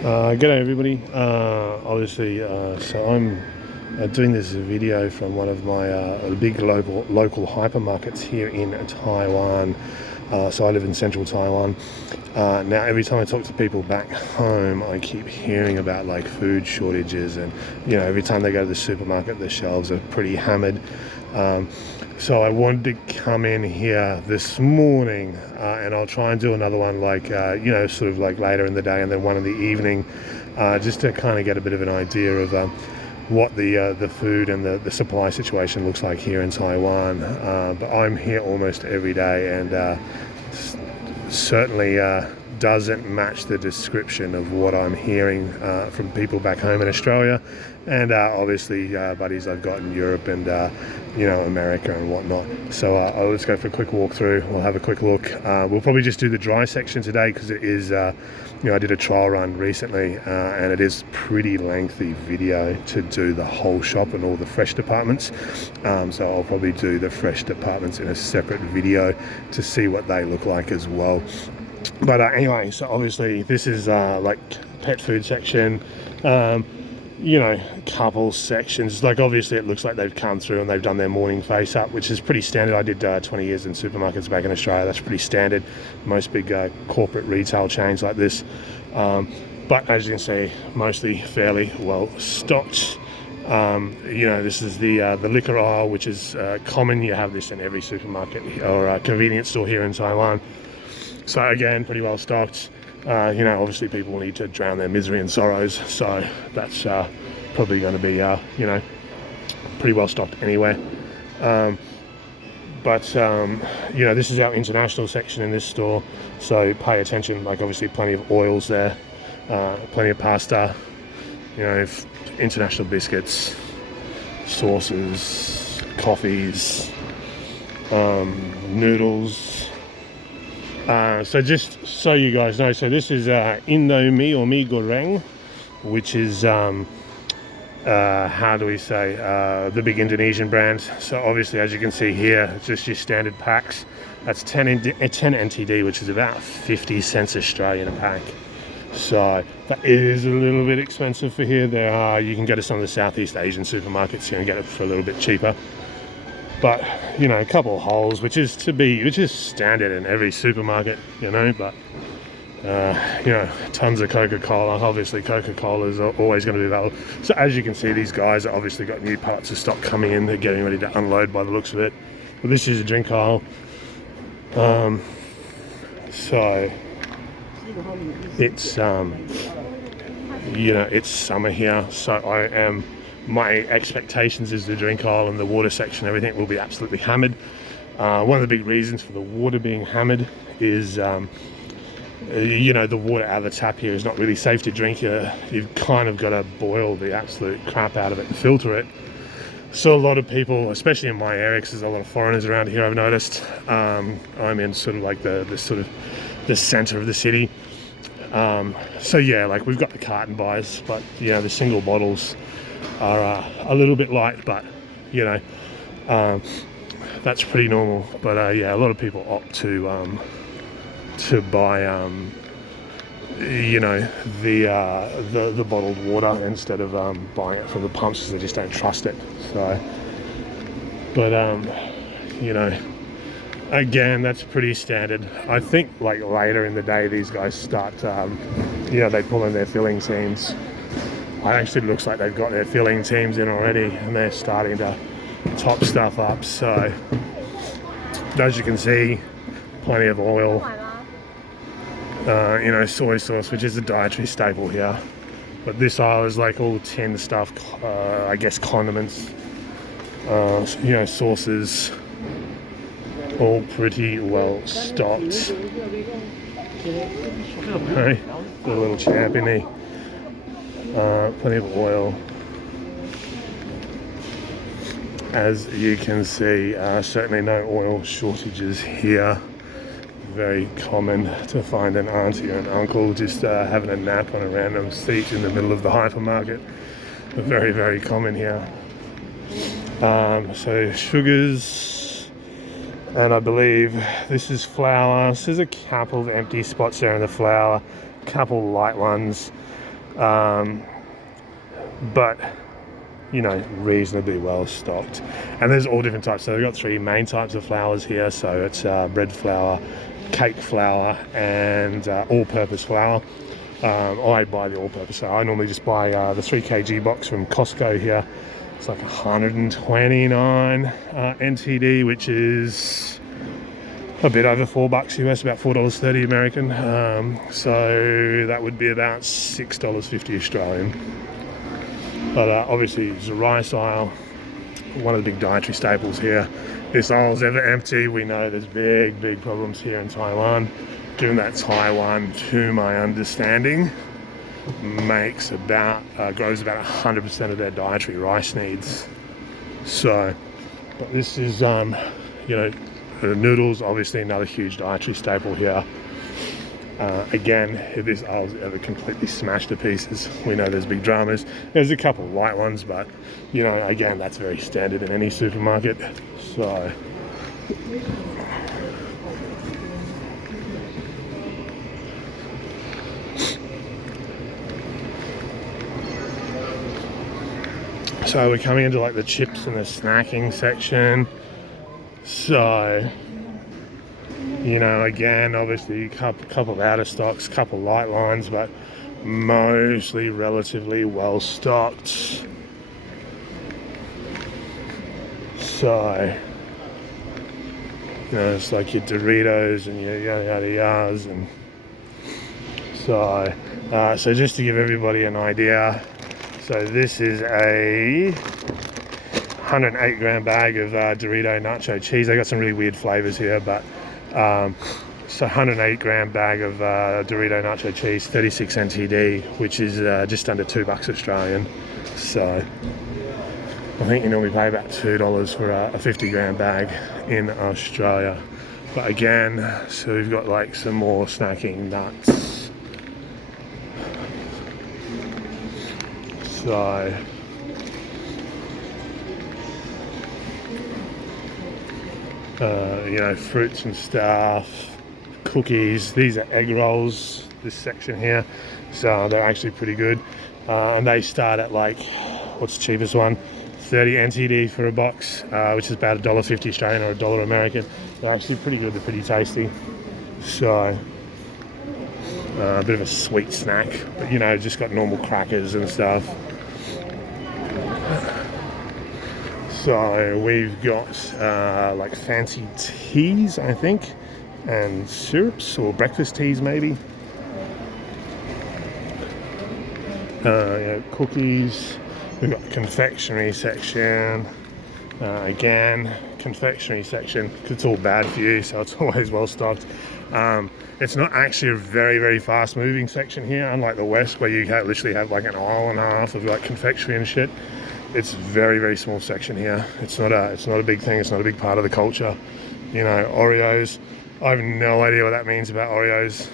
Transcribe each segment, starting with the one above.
G'day everybody. So I'm doing this video from one of my big local hypermarkets here in Taiwan. So I live in central Taiwan. Now every time I talk to people back home, I keep hearing about like food shortages, and every time they go to the supermarket, the shelves are pretty hammered. So I wanted to come in here this morning, and I'll try and do another one like sort of like later in the day, and then one in the evening, just to kind of get a bit of an idea of what the food and the supply situation looks like here in Taiwan. But I'm here almost every day, and certainly doesn't match the description of what I'm hearing from people back home in Australia, and obviously buddies I've got in Europe and America and whatnot. So I'll just go for a quick walk through. We'll have a quick look. We'll probably just do the dry section today because it is I did a trial run recently, and it is pretty lengthy video to do the whole shop and all the fresh departments. So I'll probably do the fresh departments in a separate video to see what they look like as well. But anyway, so obviously this is like pet food section, couple sections. Like obviously it looks like they've come through and they've done their morning face up, which is pretty standard. I did 20 years in supermarkets back in Australia. That's pretty standard. Most big corporate retail chains like this. But as you can see, mostly fairly well stocked. This is the liquor aisle, which is common. You have this in every supermarket or convenience store here in Taiwan. So again, pretty well stocked. Obviously people need to drown their misery and sorrows, so that's probably going to be pretty well stocked anyway. But this is our international section in this store, so pay attention. Like obviously plenty of oils there, plenty of pasta, international biscuits, sauces, coffees, noodles. So just so you guys know, so this is Indomie or Mie Goreng, which is how do we say, the big Indonesian brand. So obviously, as you can see here, it's just your standard packs. That's 10 NTD, which is about 50 cents Australian a pack. So that is a little bit expensive for here. You can go to some of the Southeast Asian supermarkets here and get it for a little bit cheaper. But a couple of holes, which is standard in every supermarket, but tons of Coca-Cola. Obviously Coca-Cola is always going to be available. So as you can see, these guys have obviously got new parts of stock coming in. They're getting ready to unload by the looks of it. But this is a drink aisle. So it's it's summer here, so my expectations is the drink aisle and the water section, everything will be absolutely hammered. One of the big reasons for the water being hammered is, the water out of the tap here is not really safe to drink. You've kind of got to boil the absolute crap out of it and filter it. So a lot of people, especially in my area, because there's a lot of foreigners around here, I've noticed. I'm in sort of like the center of the city. So yeah, like we've got the carton buys, but the single bottles are a little bit light, but that's pretty normal. But a lot of people opt to buy the bottled water instead of buying it from the pumps, because they just don't trust it. So but again, that's pretty standard. I think like later in the day these guys start they pull in their filling teams. It actually looks like they've got their filling teams in already, and they're starting to top stuff up. So as you can see, plenty of oil, soy sauce, which is a dietary staple here. But this aisle is like all tin stuff, I guess condiments, sauces, all pretty well stocked. Hey, got a little champ in there. Plenty of oil. As you can see, certainly no oil shortages here. Very common to find an auntie or an uncle just having a nap on a random seat in the middle of the hypermarket. Very, very common here. So sugars, and I believe this is flour. So there's a couple of empty spots there in the flour, couple light ones. but you know, reasonably well stocked. And there's all different types. So they've got three main types of flours here. So it's bread flour, cake flour, and all-purpose flour. I buy the all-purpose. So I normally just buy the 3 kg box from Costco here. It's like 129 NTD, which is a bit over $4 US, about $4.30 American. So that would be about $6.50 Australian. But obviously it's a rice aisle, one of the big dietary staples here. This aisle's ever empty. We know there's big problems here in Taiwan. Given that Taiwan, to my understanding, makes about, grows about 100% of their dietary rice needs. So, but this is, you know, the noodles, obviously another huge dietary staple here. Again, if this aisle's ever completely smashed to pieces, we know there's big dramas. There's a couple of light ones, but you know, again, that's very standard in any supermarket. So we're coming into like the chips and the snacking section. So, you know, again, obviously a couple of out of stocks, couple of light lines, but mostly relatively well stocked. So, you know, it's like your Doritos and your yada yadas, and so just to give everybody an idea, so this is a 108 gram bag of Dorito nacho cheese. They got some really weird flavors here, but so 108 gram bag of Dorito nacho cheese, 36 NTD, which is just under $2 Australian. So I think you normally pay about $2 for a 50 gram bag in Australia. But again, so we've got like some more snacking nuts. So you know, fruits and stuff, cookies. These are egg rolls, this section here, so they're actually pretty good. And they start at like, what's the cheapest one? 30 NTD for a box, which is about $1.50 Australian or $1 American. They're actually pretty good, they're pretty tasty. So a bit of a sweet snack, but you know, just got normal crackers and stuff. So we've got like fancy teas, I think, and syrups, or breakfast teas maybe. You know, cookies. We've got the confectionery section. Again, confectionery section, because it's all bad for you, so it's always well stocked. It's not actually a very fast moving section here, unlike the West, where you literally have like an aisle and a half of like confectionery and shit. It's very small section here. It's not a big thing. It's not a big part of the culture. You know, Oreos. I have no idea what that means about Oreos,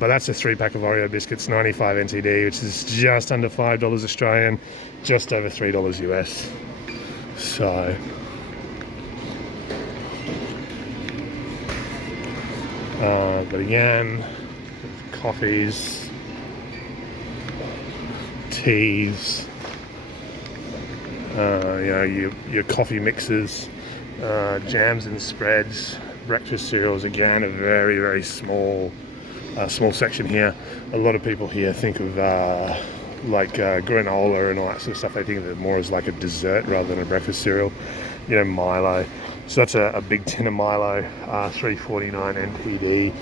but that's a 3-pack of Oreo biscuits, 95 NTD, which is just under $5 Australian, just over $3 US. So, but again, coffees, teas. You know, your coffee mixes, jams and spreads, breakfast cereals. Again, a very small section here. A lot of people here think of like granola and all that sort of stuff. They think of it more as like a dessert rather than a breakfast cereal. You know, Milo. So that's a big tin of Milo, $3.49 NTD.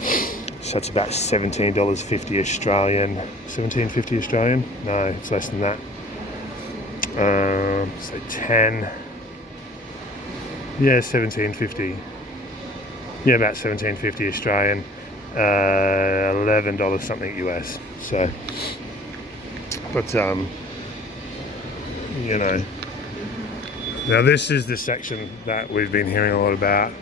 So that's about $17.50 Australian. $17.50 Australian? No, it's less than that. So 10, yeah, $17.50, yeah, about $17.50 Australian, $11 something US. So, but you know, now this is the section that we've been hearing a lot about.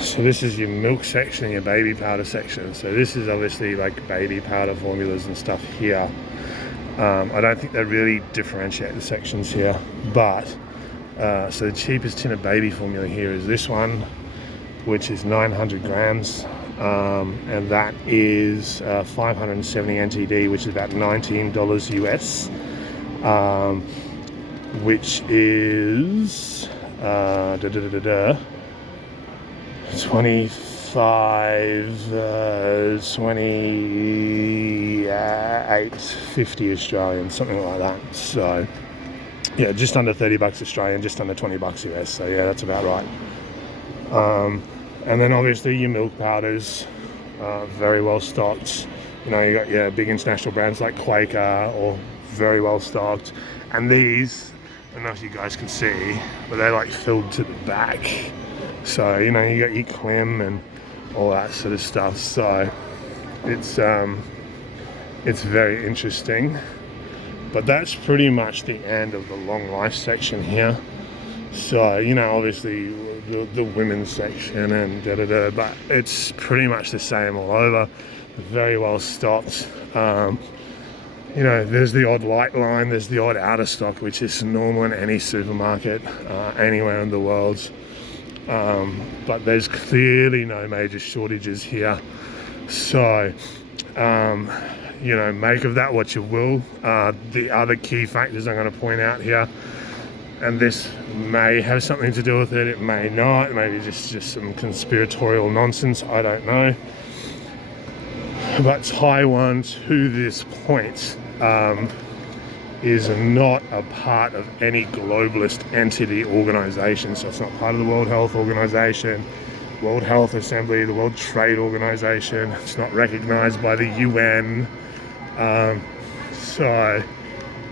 So this is your milk section, your baby powder section. So this is obviously like baby powder formulas and stuff here. I don't think they really differentiate the sections here, but so the cheapest tin of baby formula here is this one, which is 900 grams, and that is 570 NTD, which is about $19 US, which is 28.50 Australian, something like that. So yeah, just under 30 bucks Australian, just under 20 bucks US. So yeah, that's about right. And then obviously your milk powders, very well stocked. You know, you got your big international brands like Quaker, or very well stocked. And these, I don't know if you guys can see, but they're like filled to the back. So, you know, you got your Clem and all that sort of stuff. So it's very interesting. But that's pretty much the end of the long life section here. So, you know, obviously the women's section and but it's pretty much the same all over. Very well stocked. You know, there's the odd light line, there's the odd out of stock, which is normal in any supermarket anywhere in the world. But there's clearly no major shortages here. So, you know, make of that what you will. The other key factors I'm going to point out here, and this may have something to do with it, it may not, maybe just some conspiratorial nonsense, I don't know. But Taiwan, to this point, is not a part of any globalist entity organization. So it's not part of the World Health Organization, World Health Assembly, the World Trade Organization. It's not recognized by the UN. So,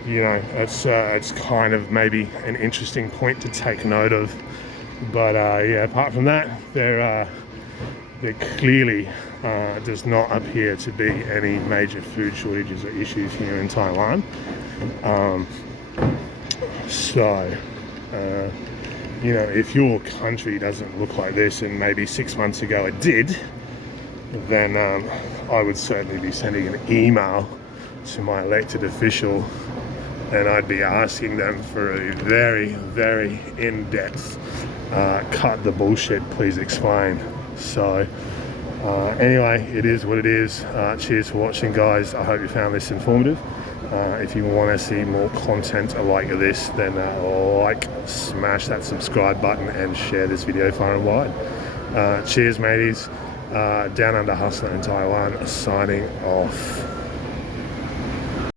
you know, it's kind of maybe an interesting point to take note of. But yeah, apart from that, there clearly does not appear to be any major food shortages or issues here in Taiwan. You know, if your country doesn't look like this, and maybe 6 months ago it did, then I would certainly be sending an email to my elected official, and I'd be asking them for a very, very in-depth cut the bullshit, please explain. So anyway, it is what it is. Cheers for watching, guys. I hope you found this informative. If you want to see more content like this, then smash that subscribe button and share this video far and wide. Cheers, mateys. Down Under Hustler in Taiwan, signing off.